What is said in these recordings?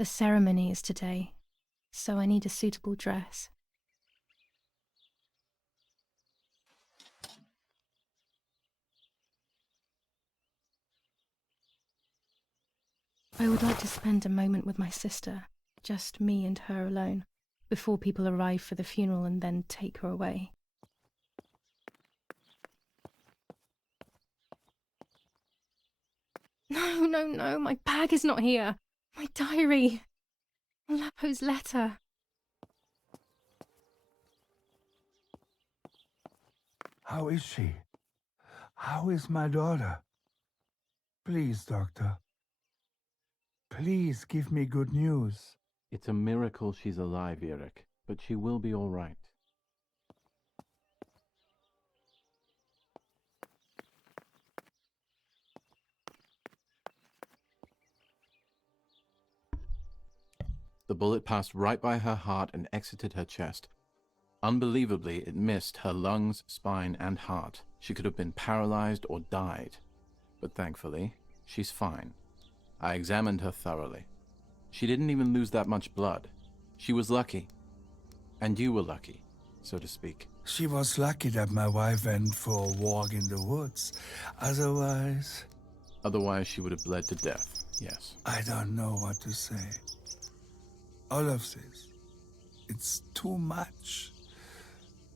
The ceremony is today, so I need a suitable dress. I would like to spend a moment with my sister, just me and her alone, before people arrive for the funeral and then take her away. No, my bag is not here. My diary. Lapo's letter. How is she? How is my daughter? Please, doctor. Please give me good news. It's a miracle she's alive, Eric, but she will be all right. The bullet passed right by her heart and exited her chest. Unbelievably, it missed her lungs, spine, and heart. She could have been paralyzed or died. But thankfully, she's fine. I examined her thoroughly. She didn't even lose that much blood. She was lucky. And you were lucky, so to speak. She was lucky that my wife went for a walk in the woods. Otherwise, She would have bled to death, yes. I don't know what to say. All of this, it's too much.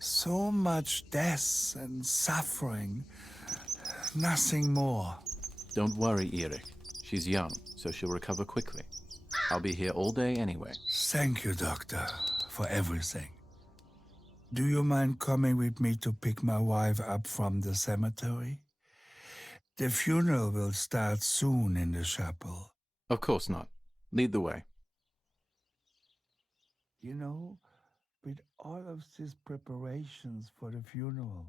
So much death and suffering. Nothing more. Don't worry, Eric. She's young, so she'll recover quickly. I'll be here all day anyway. Thank you, doctor, for everything. Do you mind coming with me to pick my wife up from the cemetery? The funeral will start soon in the chapel. Of course not. Lead the way. You know, with all of these preparations for the funeral,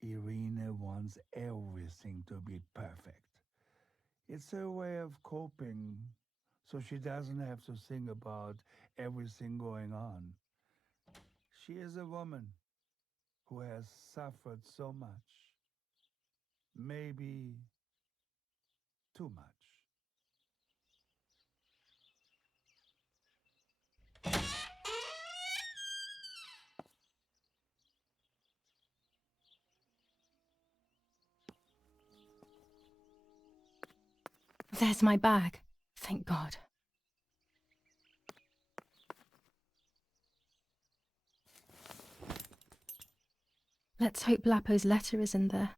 Irina wants everything to be perfect. It's her way of coping, so she doesn't have to think about everything going on. She is a woman who has suffered so much. Maybe too much. There's my bag. Thank God. Let's hope Lapo's letter is in there.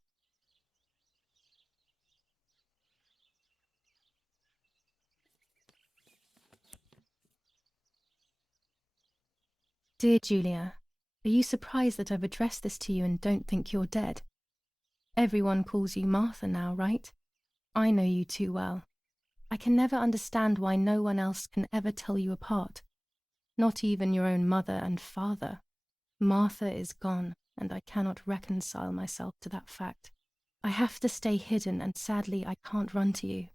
Dear Julia, are you surprised that I've addressed this to you and don't think you're dead? Everyone calls you Martha now, right? I know you too well. I can never understand why no one else can ever tell you apart. Not even your own mother and father. Martha is gone, and I cannot reconcile myself to that fact. I have to stay hidden, and sadly I can't run to you.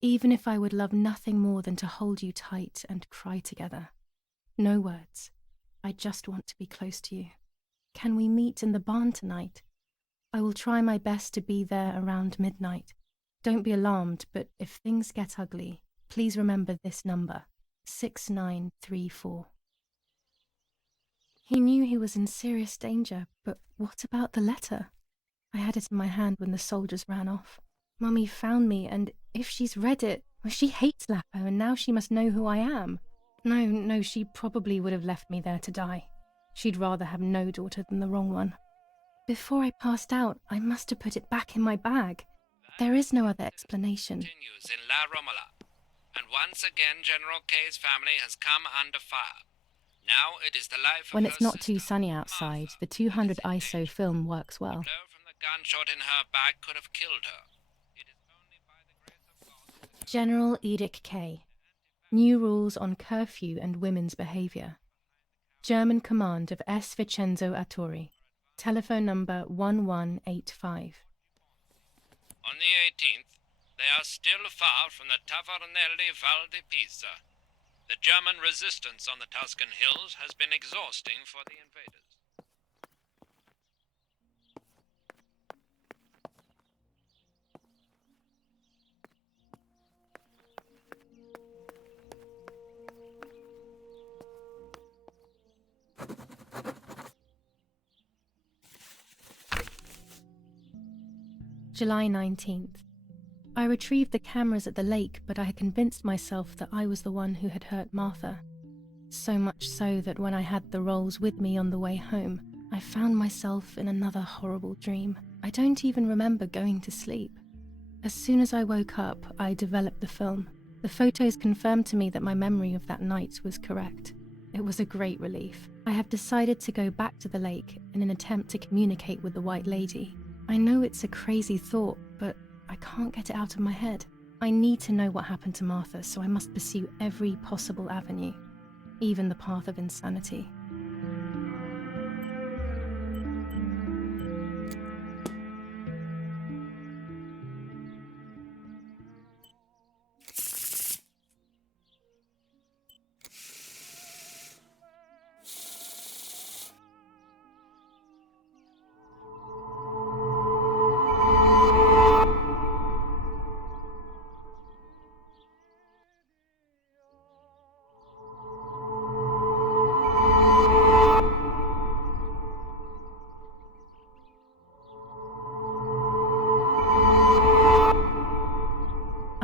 Even if I would love nothing more than to hold you tight and cry together. No words. I just want to be close to you. Can we meet in the barn tonight? I will try my best to be there around midnight. Don't be alarmed, but if things get ugly, please remember this number, 6934. He knew he was in serious danger, but what about the letter? I had it in my hand when the soldiers ran off. Mummy found me, and if she's read it, well, she hates Lapo, and now she must know who I am. No, she probably would have left me there to die. She'd rather have no daughter than the wrong one. Before I passed out, I must have put it back in my bag. There is no other explanation. Continues in La Romola, and once again General K's family has come under fire. Now it is the life of When her it's not too sister, sunny outside, Martha, the 200 that is in ISO danger. film works well. A blow from the gunshot in her back could have killed her. It is only by the grace of God. General Edict K. New rules on curfew and women's behavior. German command of S. Vincenzo Attori. Telephone number 1185. On the 18th, they are still far from the Tavernelli Val di Pisa. The German resistance on the Tuscan hills has been exhausting for the invaders. July 19th. I retrieved the cameras at the lake, but I had convinced myself that I was the one who had hurt Martha. So much so that when I had the rolls with me on the way home, I found myself in another horrible dream. I don't even remember going to sleep. As soon as I woke up, I developed the film. The photos confirmed to me that my memory of that night was correct. It was a great relief. I have decided to go back to the lake in an attempt to communicate with the White Lady. I know it's a crazy thought, but I can't get it out of my head. I need to know what happened to Martha, so I must pursue every possible avenue, even the path of insanity.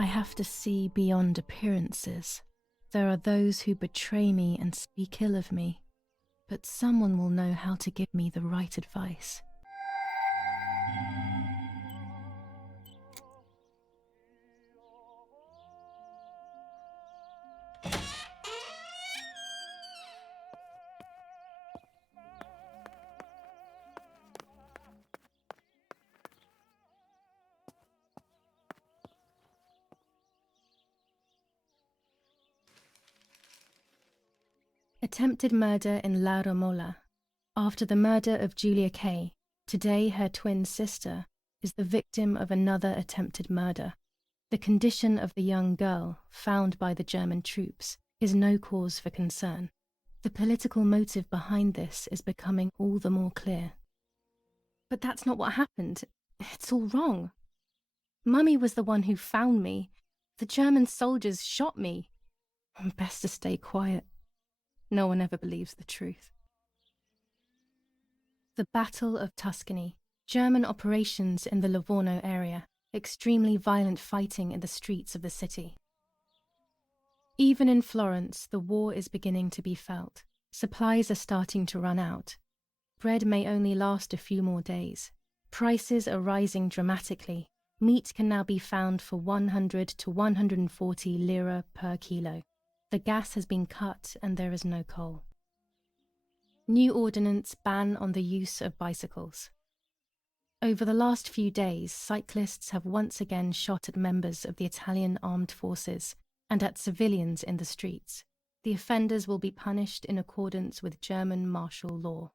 I have to see beyond appearances. There are those who betray me and speak ill of me, but someone will know how to give me the right advice. Attempted murder in La Romola. After the murder of Julia Kay, today her twin sister is the victim of another attempted murder. The condition of the young girl, found by the German troops, is no cause for concern. The political motive behind this is becoming all the more clear. But that's not what happened. It's all wrong. Mummy was the one who found me. The German soldiers shot me. Best to stay quiet. No one ever believes the truth. The Battle of Tuscany. German operations in the Livorno area. Extremely violent fighting in the streets of the city. Even in Florence, the war is beginning to be felt. Supplies are starting to run out. Bread may only last a few more days. Prices are rising dramatically. Meat can now be found for 100 to 140 lira per kilo. The gas has been cut and there is no coal. New ordinance ban on the use of bicycles. Over the last few days, cyclists have once again shot at members of the Italian armed forces and at civilians in the streets. The offenders will be punished in accordance with German martial law.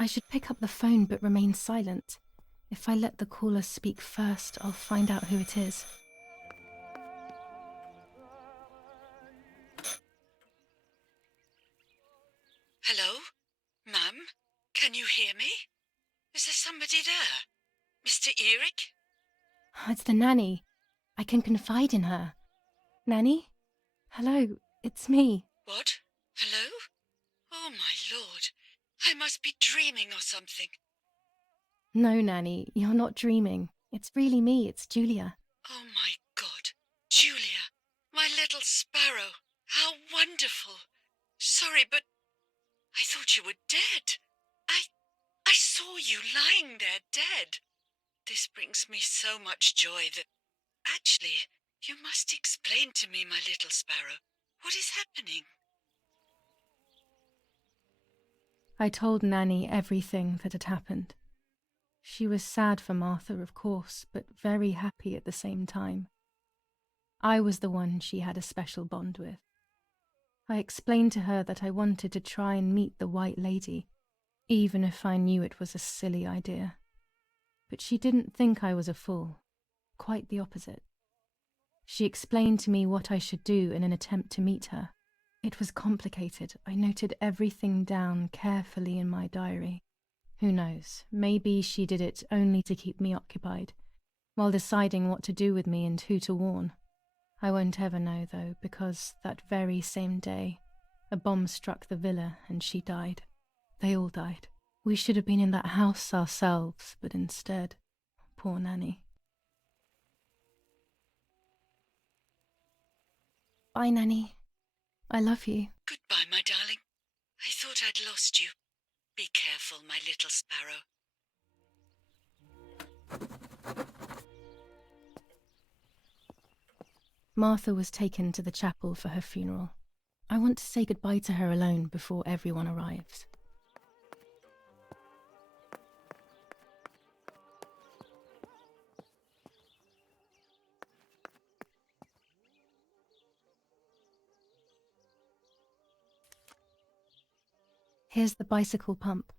I should pick up the phone but remain silent. If I let the caller speak first, I'll find out who it is. Hello? Ma'am? Can you hear me? Is there somebody there? Mr. Eric? It's the nanny. I can confide in her. Nanny? Hello, it's me. What? Hello? Oh my lord. I must be dreaming or something. No, Nanny, you're not dreaming. It's really me, it's Julia. Oh my God. Julia, my little sparrow. How wonderful. Sorry, but I thought you were dead. I saw you lying there dead. This brings me so much joy that... Actually, you must explain to me, my little sparrow. What is happening? I told Nanny everything that had happened. She was sad for Martha, of course, but very happy at the same time. I was the one she had a special bond with. I explained to her that I wanted to try and meet the White Lady, even if I knew it was a silly idea. But she didn't think I was a fool. Quite the opposite. She explained to me what I should do in an attempt to meet her. It was complicated. I noted everything down carefully in my diary. Who knows, maybe she did it only to keep me occupied, while deciding what to do with me and who to warn. I won't ever know, though, because that very same day, a bomb struck the villa and she died. They all died. We should have been in that house ourselves, but instead, poor Nanny. Bye, Nanny. I love you. Goodbye, my darling. I thought I'd lost you. Be careful, my little sparrow. Martha was taken to the chapel for her funeral. I want to say goodbye to her alone before everyone arrives. Here's the bicycle pump.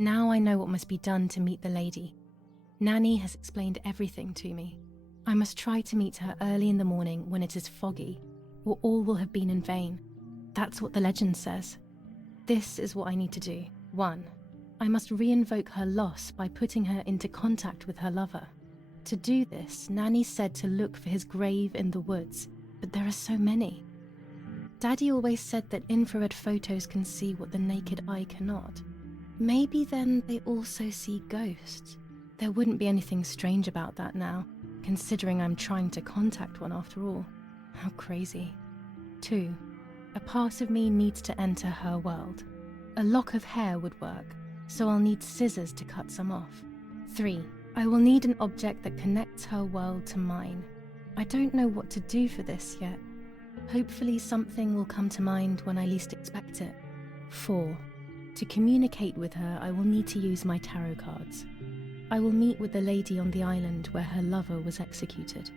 Now I know what must be done to meet the lady. Nanny has explained everything to me. I must try to meet her early in the morning when it is foggy, or all will have been in vain. That's what the legend says. This is what I need to do. 1. I must re-invoke her loss by putting her into contact with her lover. To do this, Nanny said to look for his grave in the woods, but there are so many. Daddy always said that infrared photos can see what the naked eye cannot. Maybe then they also see ghosts. There wouldn't be anything strange about that now, considering I'm trying to contact one after all. How crazy. 2. A part of me needs to enter her world. A lock of hair would work, so I'll need scissors to cut some off. 3. I will need an object that connects her world to mine. I don't know what to do for this yet. Hopefully something will come to mind when I least expect it. 4. To communicate with her, I will need to use my tarot cards. I will meet with the lady on the island where her lover was executed.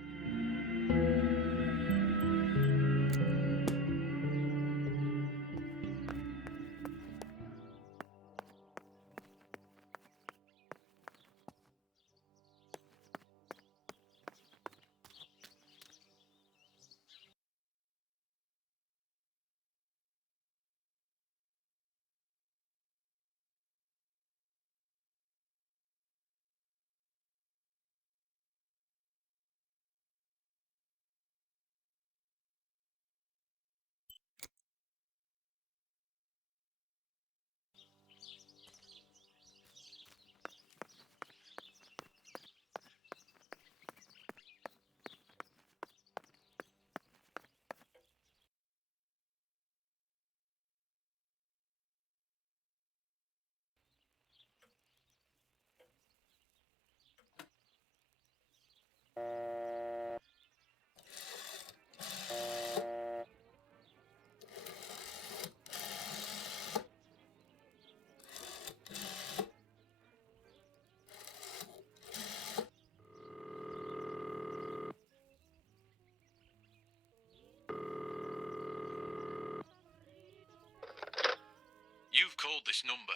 You've called this number.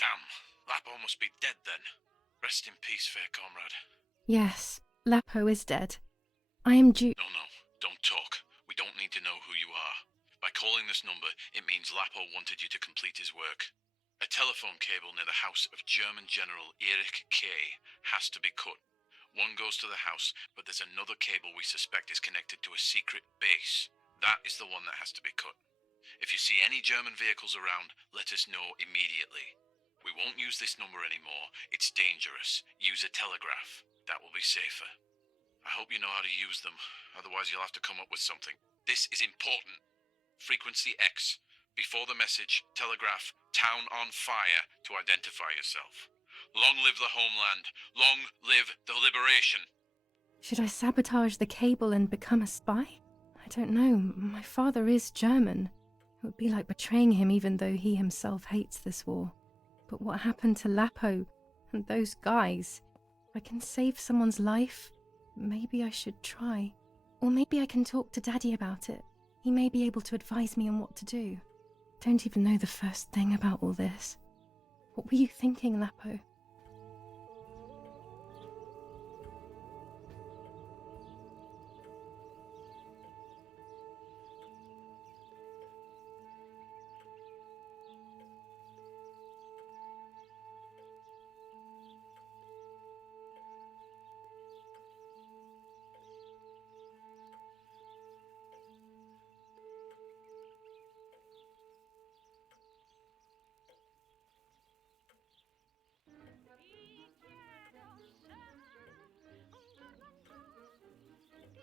Damn, Lapo must be dead then. Rest in peace, fair comrade. Yes, Lapo is dead. I am due. No, don't talk. We don't need to know who you are. By calling this number, it means Lapo wanted you to complete his work. A telephone cable near the house of German General Erich Kay has to be cut. One goes to the house, but there's another cable we suspect is connected to a secret base. That is the one that has to be cut. If you see any German vehicles around, let us know immediately. We won't use this number anymore. It's dangerous. Use a telegraph. That will be safer. I hope you know how to use them. Otherwise, you'll have to come up with something. This is important. Frequency X. Before the message, telegraph "Town on fire" to identify yourself. Long live the homeland. Long live the liberation. Should I sabotage the cable and become a spy? I don't know. My father is German. It would be like betraying him even though he himself hates this war. But what happened to Lapo and those guys? If I can save someone's life, Maybe I should try. Or maybe I can talk to Daddy about it. He may be able to advise me on what to do. Don't even know the first thing about all this. What were you thinking, Lapo?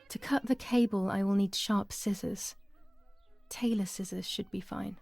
To cut the cable, I will need sharp scissors. Tailor scissors should be fine.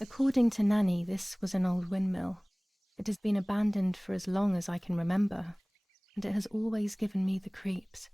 According to Nanny, this was an old windmill. It has been abandoned for as long as I can remember, and it has always given me the creeps.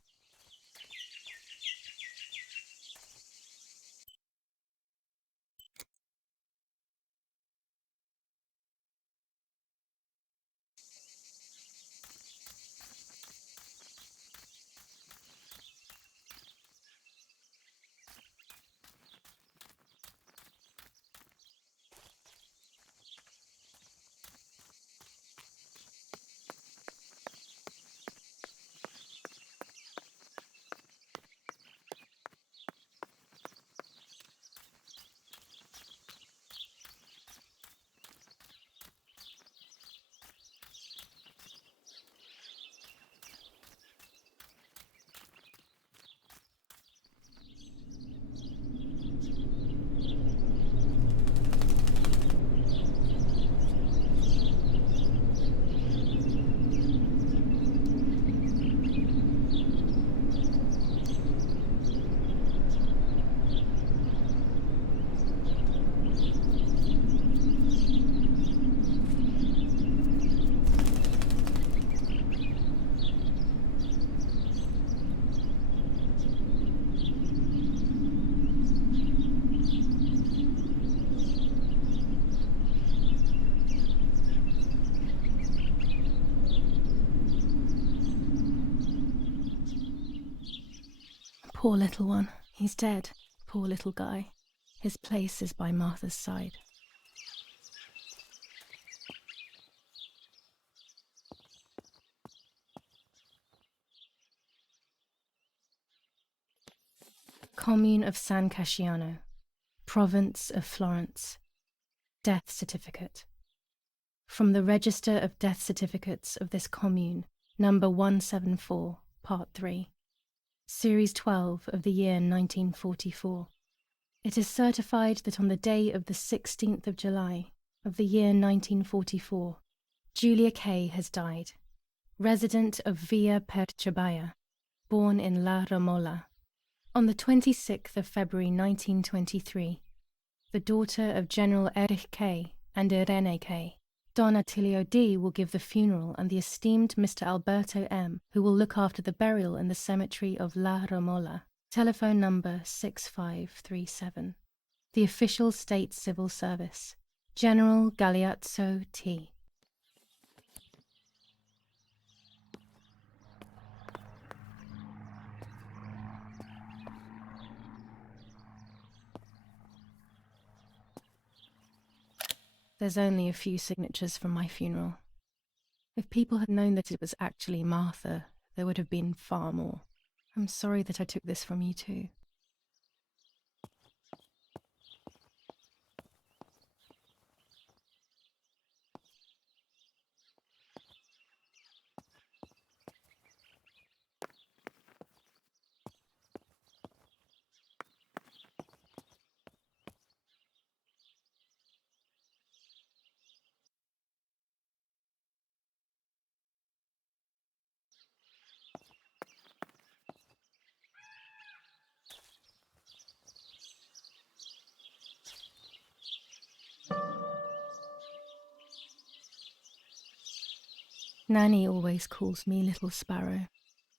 Poor little one. He's dead. Poor little guy. His place is by Martha's side. Commune of San Casciano, Province of Florence. Death certificate. From the Register of Death Certificates of this commune, number 174, Part 3, Series 12 of the year 1944. It is certified that on the day of the 16th of July of the year 1944, Julia Kay has died, resident of Via Perciabaya, born in La Romola. On the 26th of February 1923, the daughter of General Erich Kay and Irene Kay, Don Attilio D. will give the funeral, and the esteemed Mr. Alberto M., who will look after the burial in the cemetery of La Romola. Telephone number 6537. The official state civil service. General Galeazzo T. There's only a few signatures from my funeral. If people had known that it was actually Martha, there would have been far more. I'm sorry that I took this from you too. Nanny always calls me Little Sparrow.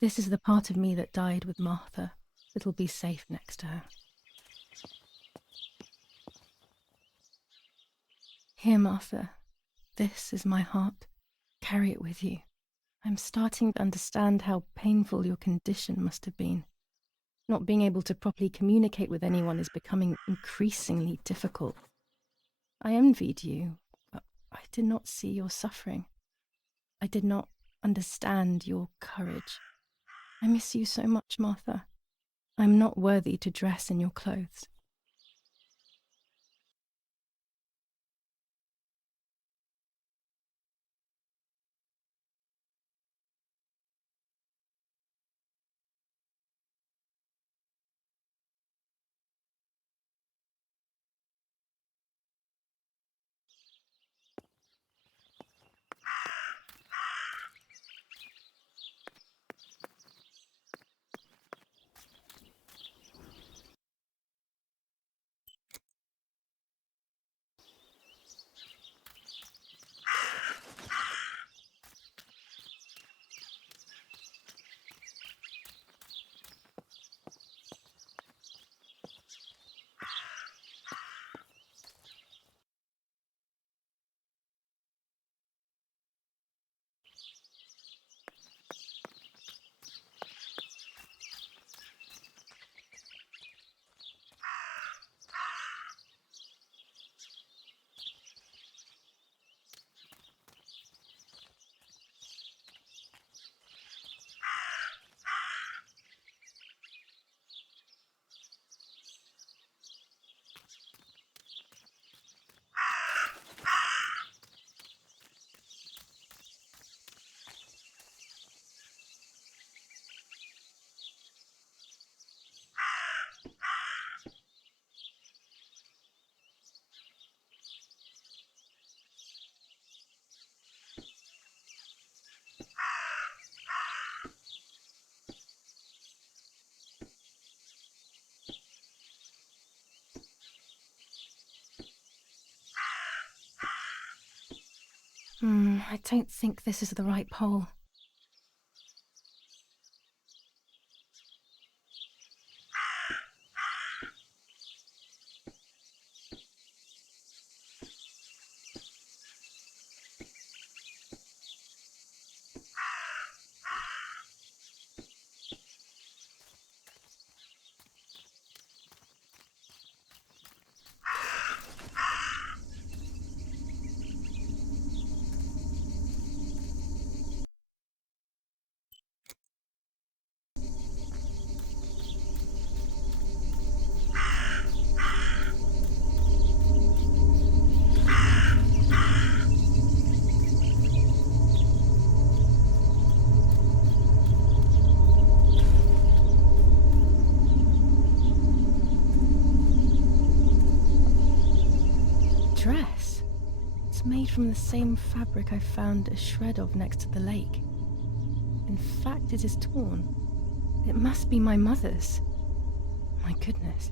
This is the part of me that died with Martha. It'll be safe next to her. Here, Martha. This is my heart. Carry it with you. I'm starting to understand how painful your condition must have been. Not being able to properly communicate with anyone is becoming increasingly difficult. I envied you, but I did not see your suffering. I did not understand your courage. I miss you so much, Martha. I'm not worthy to dress in your clothes. I don't think this is the right pole. from the same fabric I found a shred of next to the lake. In fact, it is torn. It must be my mother's. My goodness.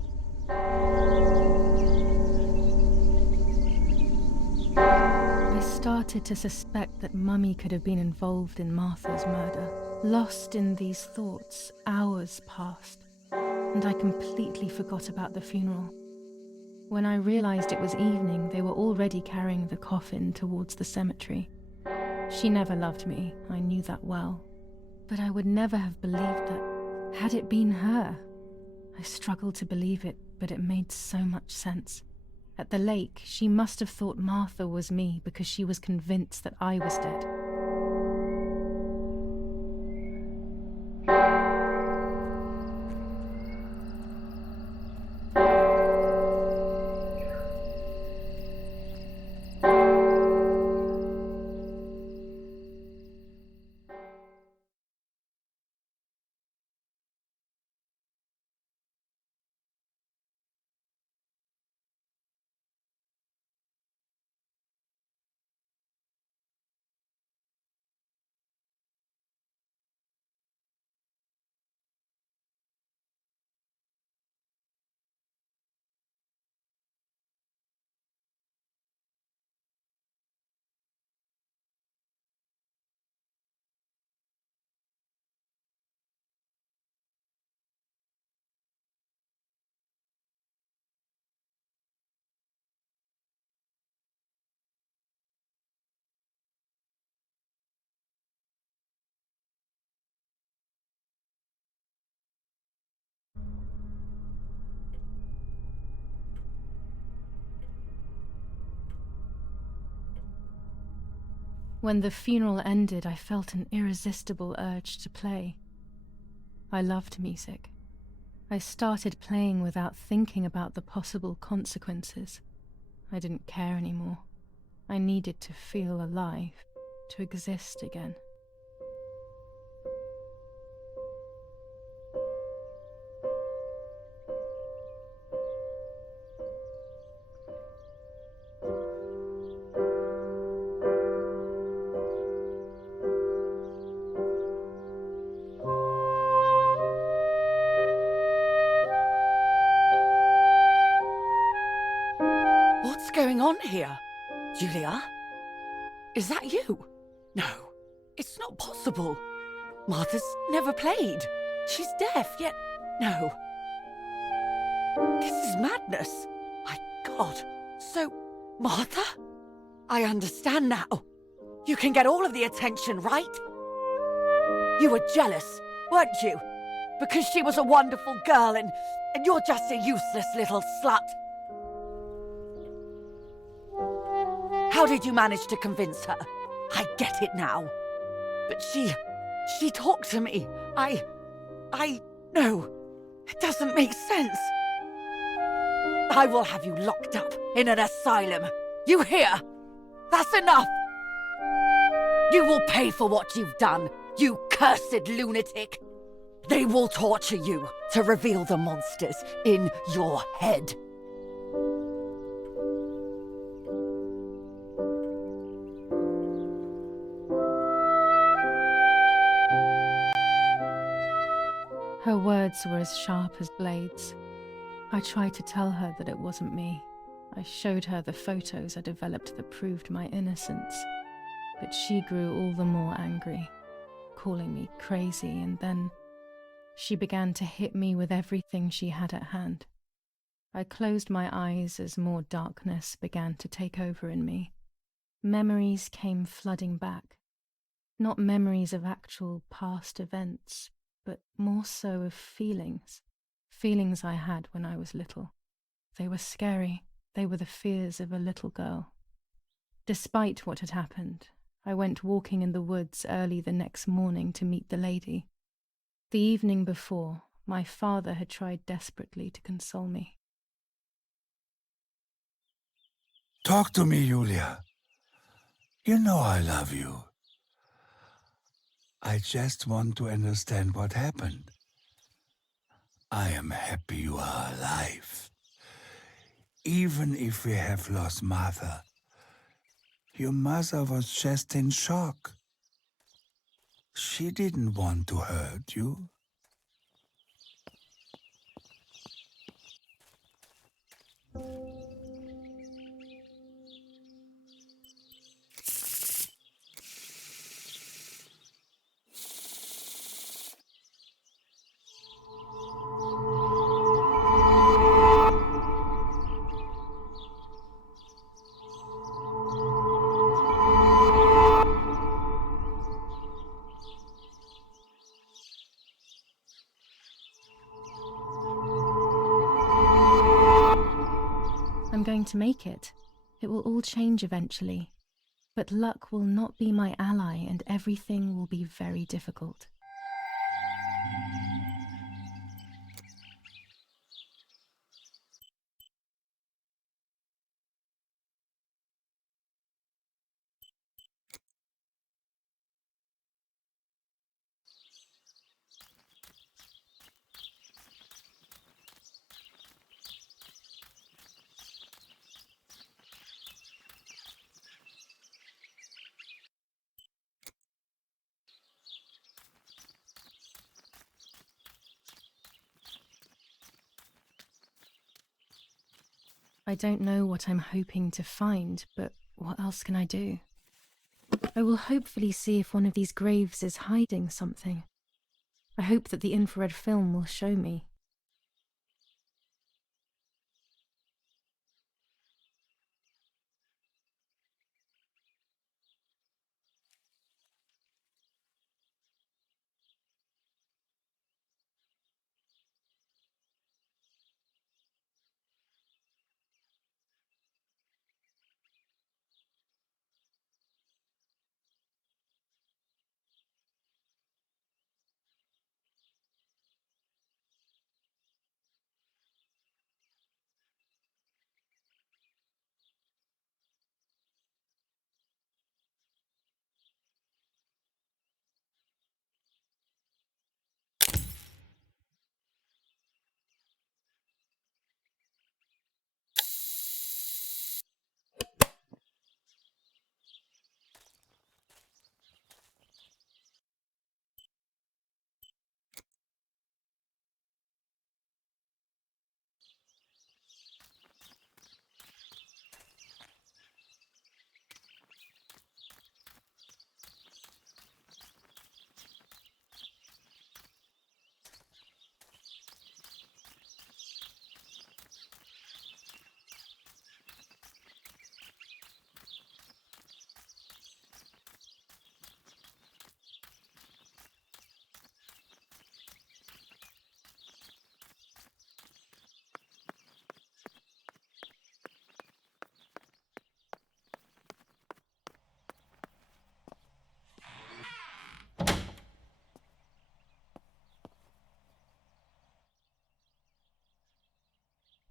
I started to suspect that Mummy could have been involved in Martha's murder. Lost in these thoughts, hours passed, and I completely forgot about the funeral. When I realized it was evening, they were already carrying the coffin towards the cemetery. She never loved me, I knew that well. But I would never have believed that, had it been her. I struggled to believe it, but it made so much sense. At the lake, she must have thought Martha was me because she was convinced that I was dead. When the funeral ended, I felt an irresistible urge to play. I loved music. I started playing without thinking about the possible consequences. I didn't care anymore. I needed to feel alive, to exist again. What's going on here? Julia? Is that you? No, it's not possible. Martha's never played. She's deaf, yet no. This is madness. My God. So, Martha? I understand now. You can get all of the attention, right? You were jealous, weren't you? Because she was a wonderful girl and you're just a useless little slut. How did you manage to convince her? I get it now. But she talked to me. No, it doesn't make sense. I will have you locked up in an asylum. You hear? That's enough. You will pay for what you've done, you cursed lunatic. They will torture you to reveal the monsters in your head. Her words were as sharp as blades. I tried to tell her that it wasn't me. I showed her the photos I developed that proved my innocence. But she grew all the more angry, calling me crazy, and then she began to hit me with everything she had at hand. I closed my eyes as more darkness began to take over in me. Memories came flooding back. Not memories of actual past events, but more so of feelings. Feelings I had when I was little. They were scary. They were the fears of a little girl. Despite what had happened, I went walking in the woods early the next morning to meet the lady. The evening before, my father had tried desperately to console me. Talk to me, Julia. You know I love you. I just want to understand what happened. I am happy you are alive. Even if we have lost Martha, Your mother was just in shock. She didn't want to hurt you. I'm going to make it. It will all change eventually. But luck will not be my ally and everything will be very difficult. I don't know what I'm hoping to find, but what else can I do? I will hopefully see if one of these graves is hiding something. I hope that the infrared film will show me.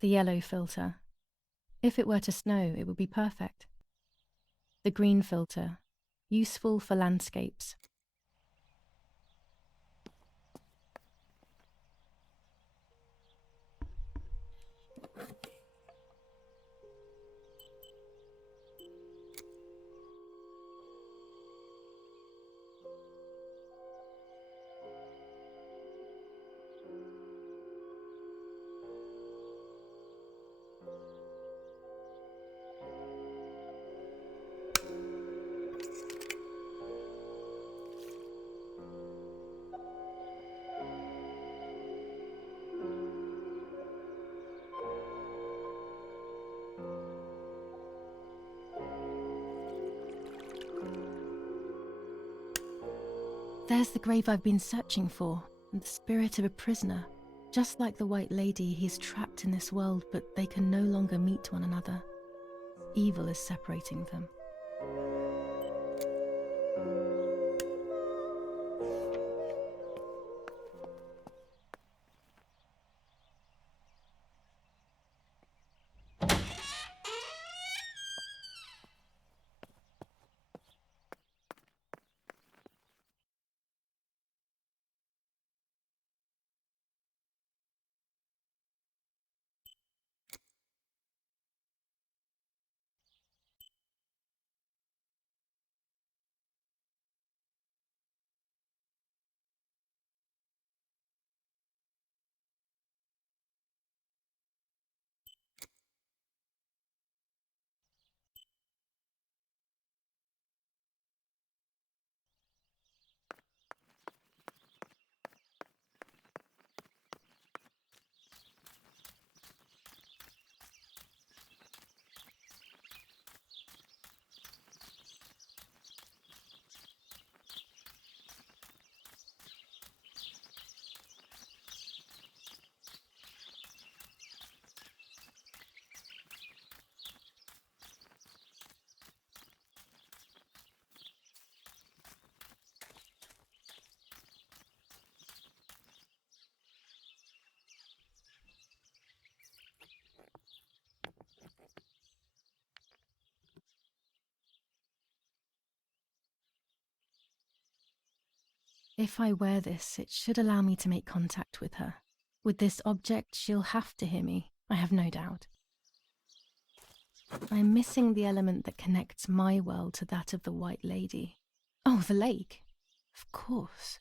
The yellow filter. If it were to snow, it would be perfect. The green filter. Useful for landscapes. There's the grave I've been searching for, and the spirit of a prisoner. Just like the White Lady, he's trapped in this world, but they can no longer meet one another. Evil is separating them. If I wear this, it should allow me to make contact with her. With this object, she'll have to hear me, I have no doubt. I'm missing the element that connects my world to that of the White Lady. Oh, the lake. Of course.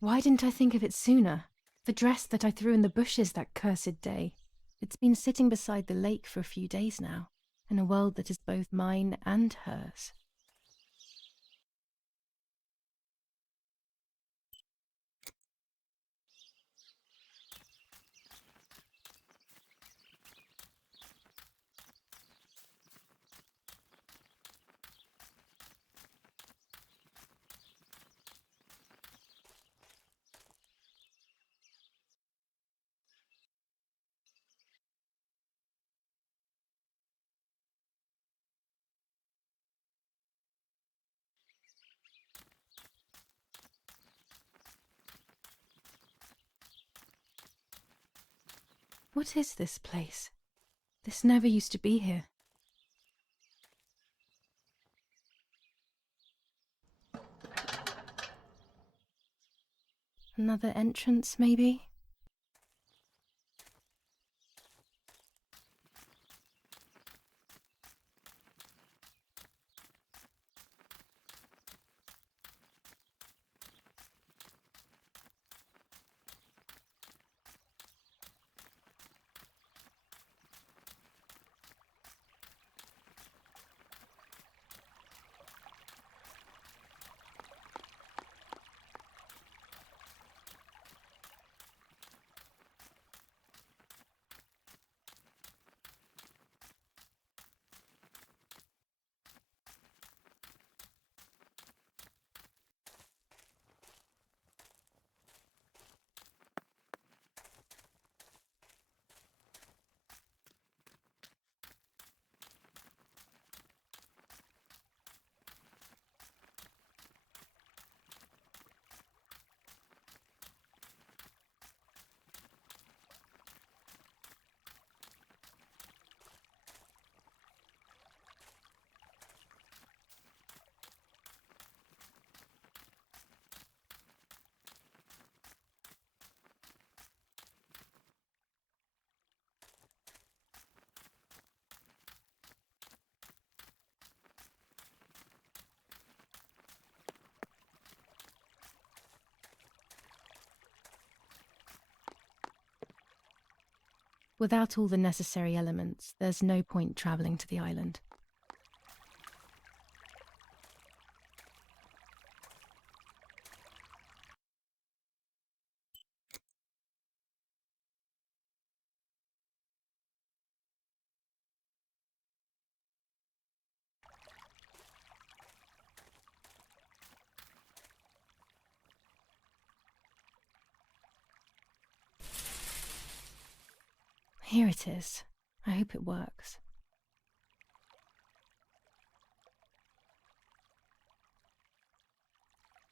Why didn't I think of it sooner? The dress that I threw in the bushes that cursed day. It's been sitting beside the lake for a few days now, in a world that is both mine and hers. What is this place? This never used to be here. Another entrance, maybe? Without all the necessary elements, there's no point travelling to the island. Here it is. I hope it works.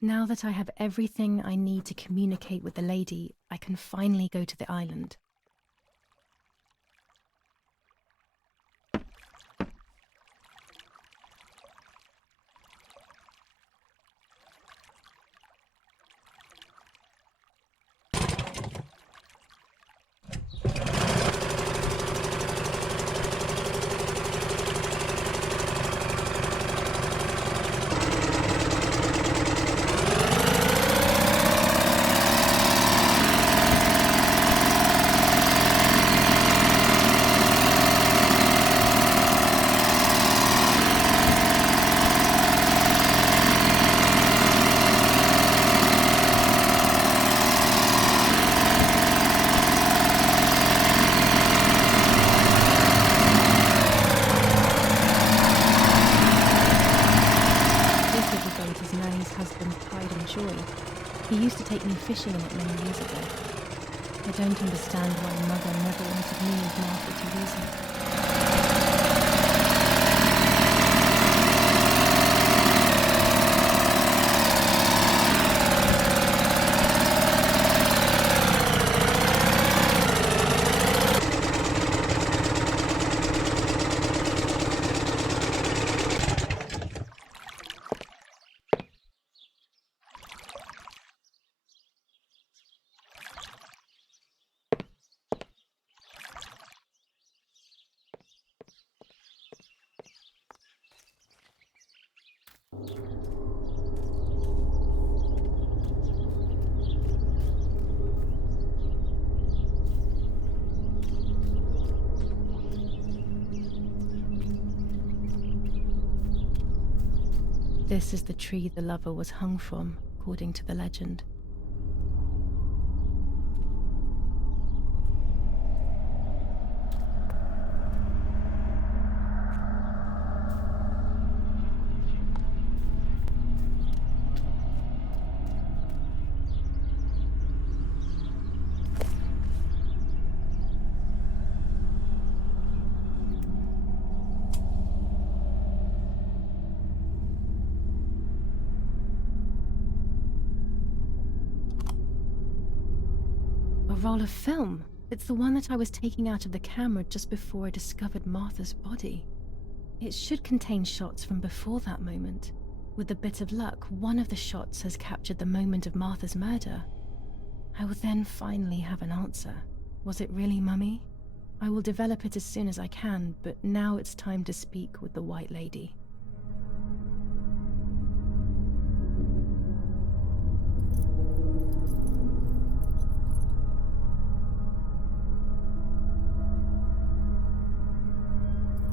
Now that I have everything I need to communicate with the lady, I can finally go to the island. He used to take me fishing in it many years ago. I don't understand why Mother never wanted me and Martha to use it. This is the tree the lover was hung from, according to the legend. A roll of film. It's the one that I was taking out of the camera just before I discovered Martha's body. It should contain shots from before that moment. With a bit of luck, one of the shots has captured the moment of Martha's murder. I will then finally have an answer. Was it really Mummy? I will develop it as soon as I can, but now it's time to speak with the White Lady.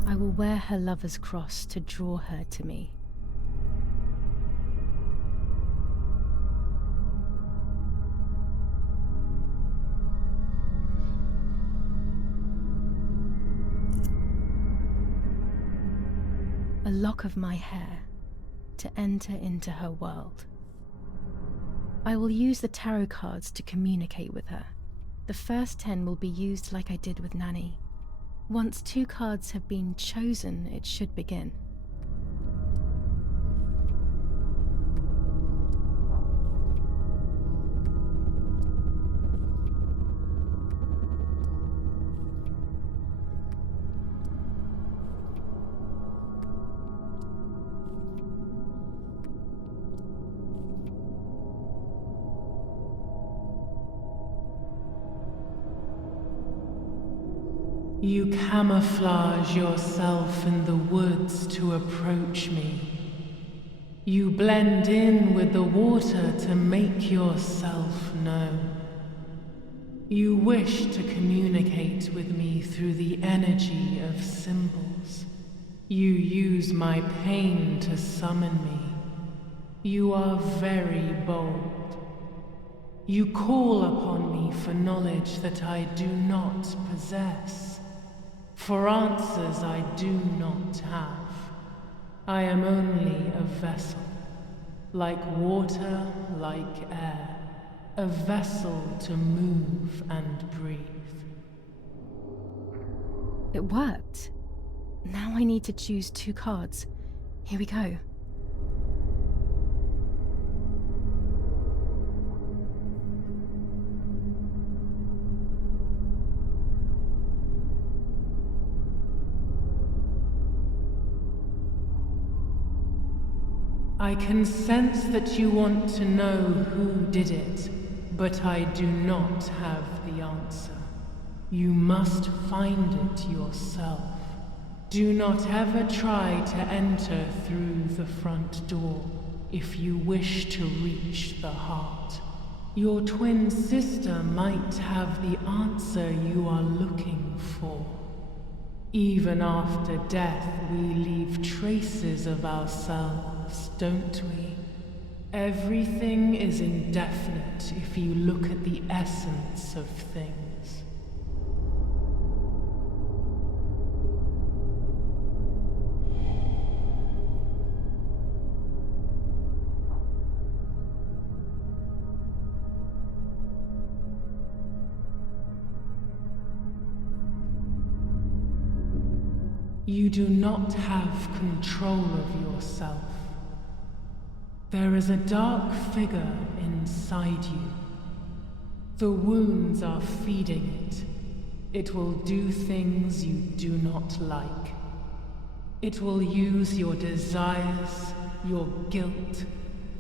I will wear her lover's cross to draw her to me. A lock of my hair to enter into her world. I will use the tarot cards to communicate with her. The first 10 will be used like I did with Nanny. Once 2 cards have been chosen, it should begin. You camouflage yourself in the woods to approach me. You blend in with the water to make yourself known. You wish to communicate with me through the energy of symbols. You use my pain to summon me. You are very bold. You call upon me for knowledge that I do not possess. For answers I do not have. I am only a vessel, like water, like air, a vessel to move and breathe. It worked. Now I need to choose 2 cards. Here we go. I can sense that you want to know who did it, but I do not have the answer. You must find it yourself. Do not ever try to enter through the front door if you wish to reach the heart. Your twin sister might have the answer you are looking for. Even after death, we leave traces of ourselves, don't we? Everything is indefinite if you look at the essence of things. You do not have control of yourself. There is a dark figure inside you. The wounds are feeding it. It will do things you do not like. It will use your desires, your guilt,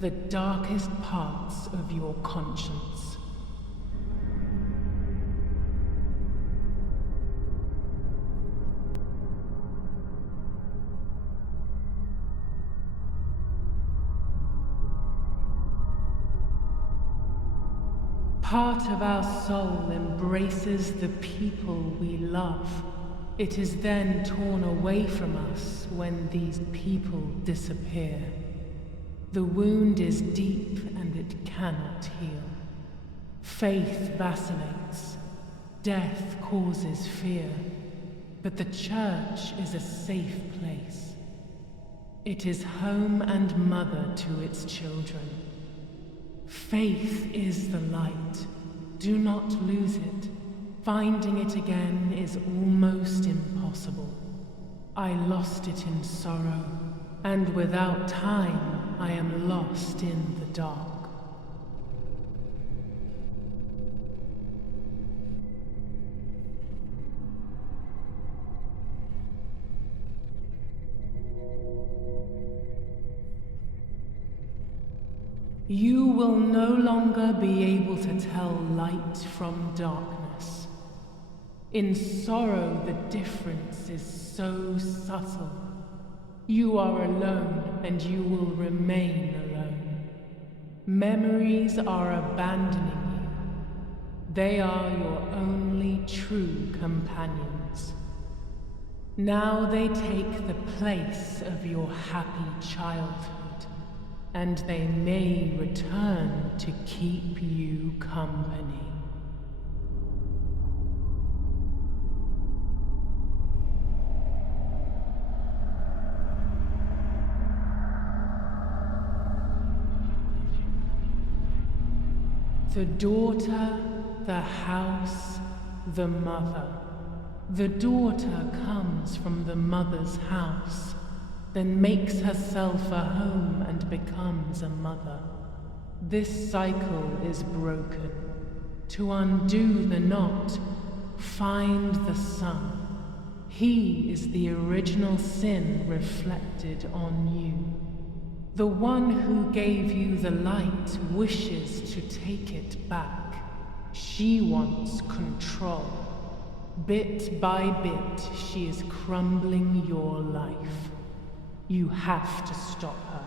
the darkest parts of your conscience. Part of our soul embraces the people we love. It is then torn away from us when these people disappear. The wound is deep and it cannot heal. Faith vacillates. Death causes fear. But the church is a safe place. It is home and mother to its children. Faith is the light. Do not lose it. Finding it again is almost impossible. I lost it in sorrow, and without time, I am lost in the dark. You will no longer be able to tell light from darkness. In sorrow, the difference is so subtle. You are alone, and you will remain alone. Memories are abandoning you. They are your only true companions. Now they take the place of your happy childhood. And they may return to keep you company. The daughter, the house, the mother. The daughter comes from the mother's house, then makes herself a home and becomes a mother. This cycle is broken. To undo the knot, find the sun. He is the original sin reflected on you. The one who gave you the light wishes to take it back. She wants control. Bit by bit, she is crumbling your life. You have to stop her.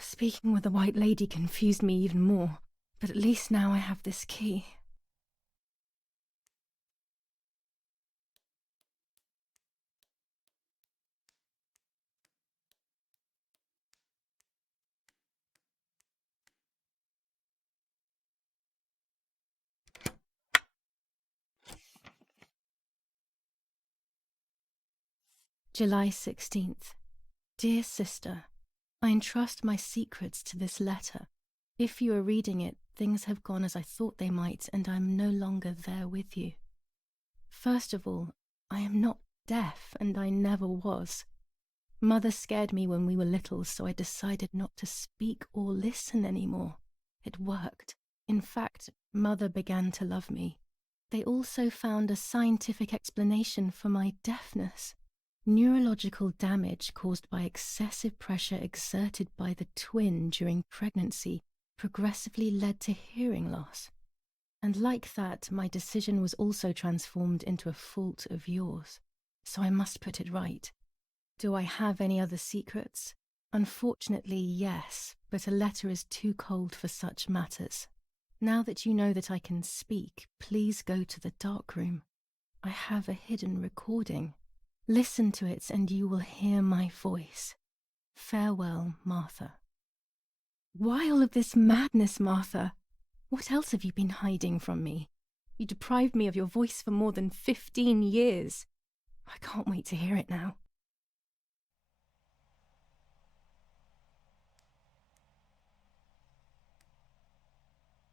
Speaking with the White Lady confused me even more, but at least now I have this key. July 16th. Dear sister, I entrust my secrets to this letter. If you are reading it, things have gone as I thought they might, and I am no longer there with you. First of all, I am not deaf, and I never was. Mother scared me when we were little, so I decided not to speak or listen anymore. It worked. In fact, Mother began to love me. They also found a scientific explanation for my deafness. Neurological damage caused by excessive pressure exerted by the twin during pregnancy progressively led to hearing loss. And like that, my decision was also transformed into a fault of yours. So I must put it right. Do I have any other secrets? Unfortunately, yes, but a letter is too cold for such matters. Now that you know that I can speak, please go to the dark room. I have a hidden recording. Listen to it and you will hear my voice. Farewell, Martha. Why all of this madness, Martha? What else have you been hiding from me? You deprived me of your voice for more than 15 years. I can't wait to hear it now.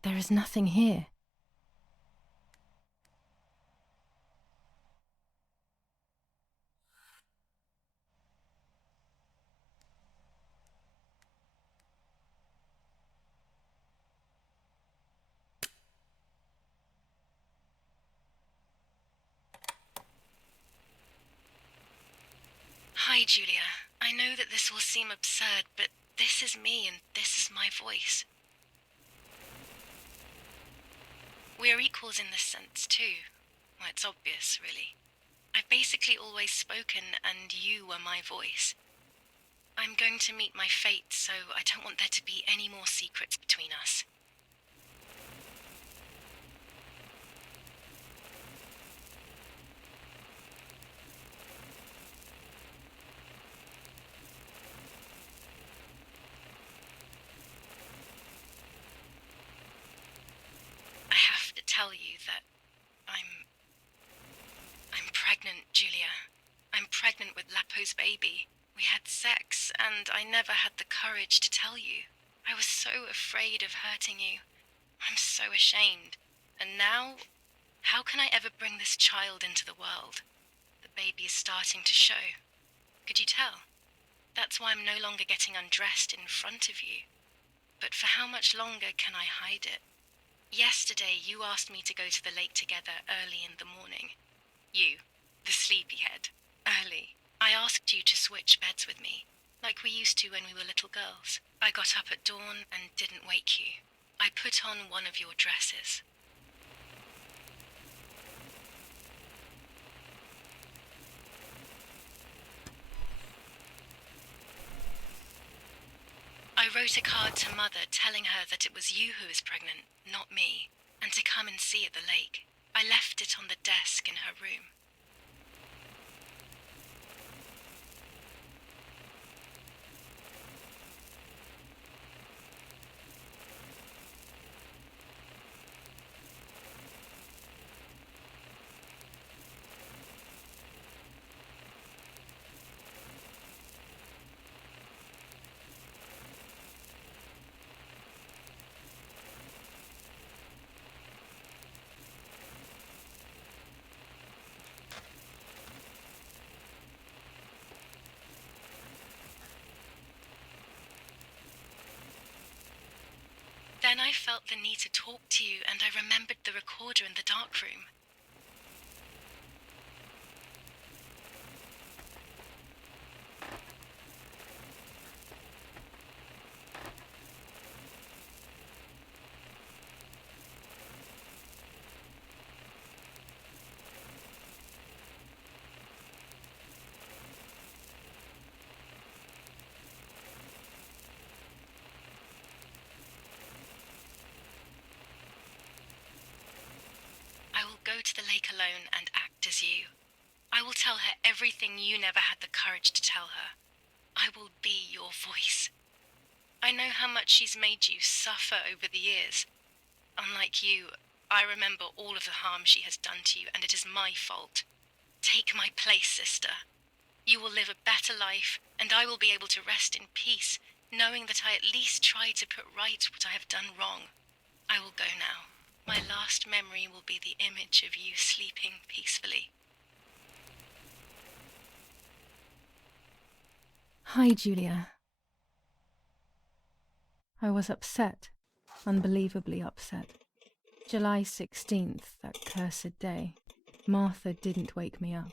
There is nothing here. Hi, Julia. I know that this will seem absurd, but this is me and this is my voice. We are equals in this sense, too. Well, it's obvious, really. I've basically always spoken, and you were my voice. I'm going to meet my fate, so I don't want there to be any more secrets between us. I have to tell you that I'm pregnant, Julia. I'm pregnant with Lapo's baby. We had sex, and I never had the courage to tell you. I was so afraid of hurting you. I'm so ashamed. And now, how can I ever bring this child into the world? The baby is starting to show. Could you tell? That's why I'm no longer getting undressed in front of you. But for how much longer can I hide it? Yesterday, you asked me to go to the lake together early in the morning. You, the sleepyhead. Early. I asked you to switch beds with me, like we used to when we were little girls. I got up at dawn and didn't wake you. I put on one of your dresses. I wrote a card to Mother telling her that it was you who was pregnant, not me, and to come and see at the lake. I left it on the desk in her room. Then I felt the need to talk to you, and I remembered the recorder in the dark room. I will go to the lake alone and act as you. I will tell her everything you never had the courage to tell her. I will be your voice. I know how much she's made you suffer over the years. Unlike you, I remember all of the harm she has done to you, and it is my fault. Take my place, sister. You will live a better life, and I will be able to rest in peace, knowing that I at least tried to put right what I have done wrong. I will go now. My last memory will be the image of you sleeping peacefully. Hi, Julia. I was upset, unbelievably upset. July 16th, that cursed day. Martha didn't wake me up.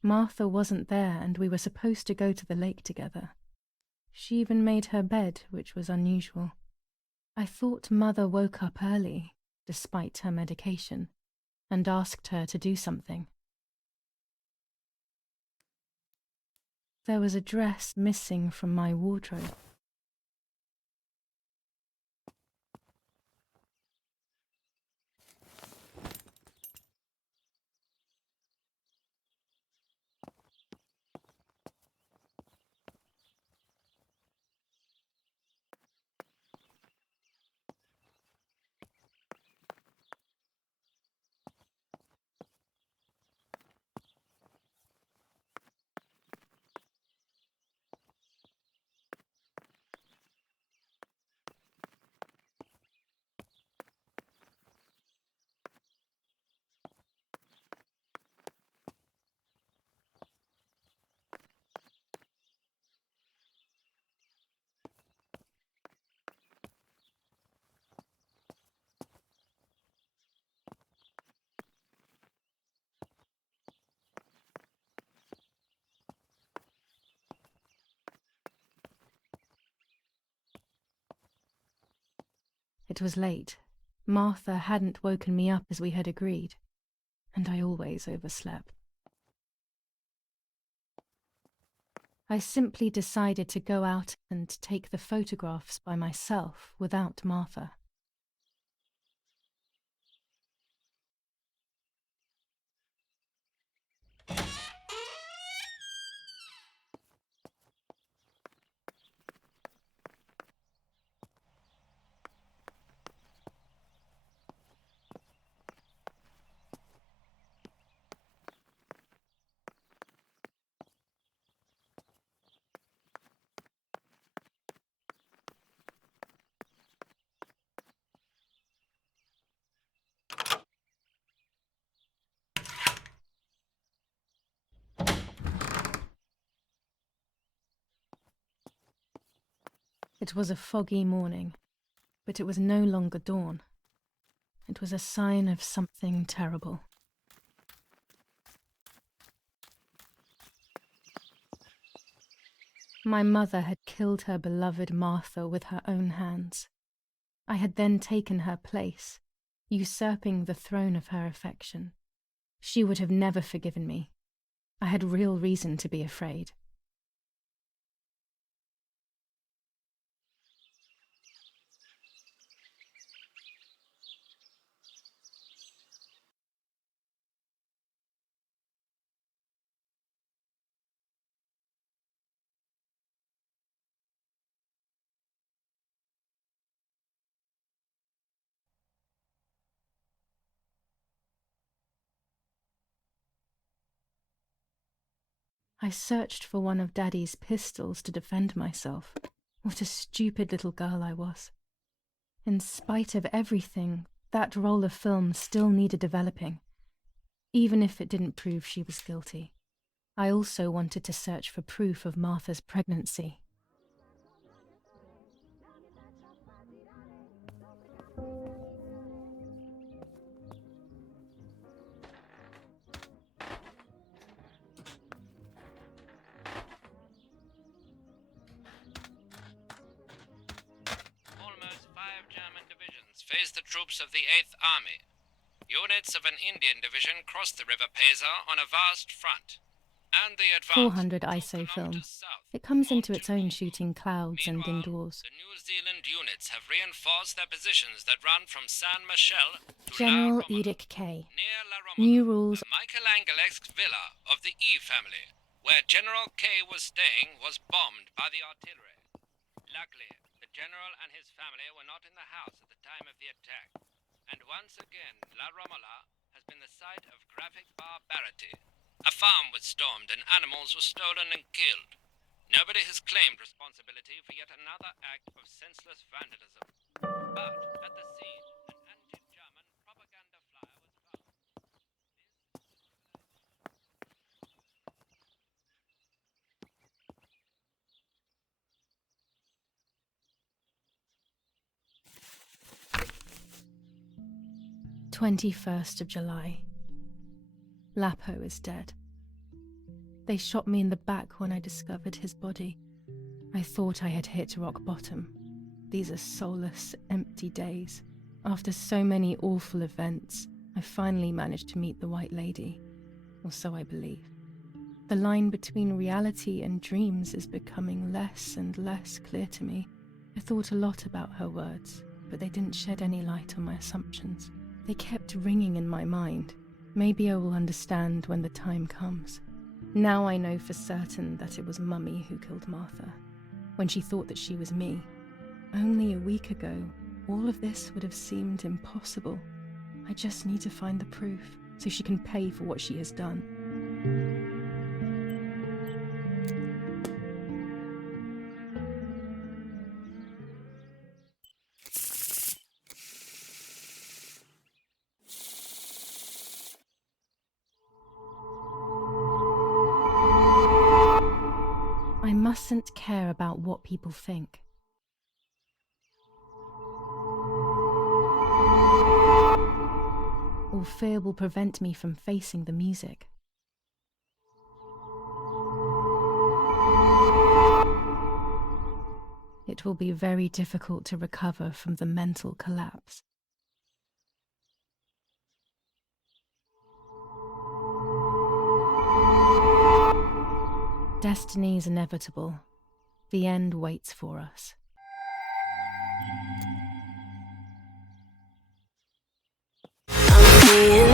Martha wasn't there, and we were supposed to go to the lake together. She even made her bed, which was unusual. I thought Mother woke up early, despite her medication, and asked her to do something. There was a dress missing from my wardrobe. It was late. Martha hadn't woken me up as we had agreed, and I always overslept. I simply decided to go out and take the photographs by myself without Martha. It was a foggy morning, but it was no longer dawn. It was a sign of something terrible. My mother had killed her beloved Martha with her own hands. I had then taken her place, usurping the throne of her affection. She would have never forgiven me. I had real reason to be afraid. I searched for one of Daddy's pistols to defend myself. What a stupid little girl I was. In spite of everything, that roll of film still needed developing, even if it didn't prove she was guilty. I also wanted to search for proof of Martha's pregnancy. Almost 5 German divisions faced the troops of the 8th Army. Units of an Indian division crossed the River Pesa on a vast front, and the advance 400 2 ISO film. kilometers south It comes into its own shooting clouds and Meanwhile, indoors. the New Zealand units have reinforced their positions that run from San Michel to General La Romola, Edict K. near La Romola, New rules. the Michelangelo villa of the E family, where General K was staying, was bombed by the artillery. Luckily, the general and his family were not in the house at the time of the attack, and once again La Romola has been the site of graphic barbarity. A farm was stormed and animals were stolen and killed. Nobody has claimed responsibility for yet another act of senseless vandalism. But at the scene, an anti-German propaganda flyer was found. 21st of July. Lapo is dead. They shot me in the back when I discovered his body. I thought I had hit rock bottom. These are soulless, empty days. After so many awful events, I finally managed to meet the White Lady, or so I believe. The line between reality and dreams is becoming less and less clear to me. I thought a lot about her words, but they didn't shed any light on my assumptions. They kept ringing in my mind. Maybe I will understand when the time comes. Now I know for certain that it was Mummy who killed Martha, when she thought that she was me. Only a week ago, all of this would have seemed impossible. I just need to find the proof, so she can pay for what she has done. I mustn't care about what people think. Or fear will prevent me from facing the music. It will be very difficult to recover from the mental collapse. Destiny is inevitable. The end waits for us. I'm seeing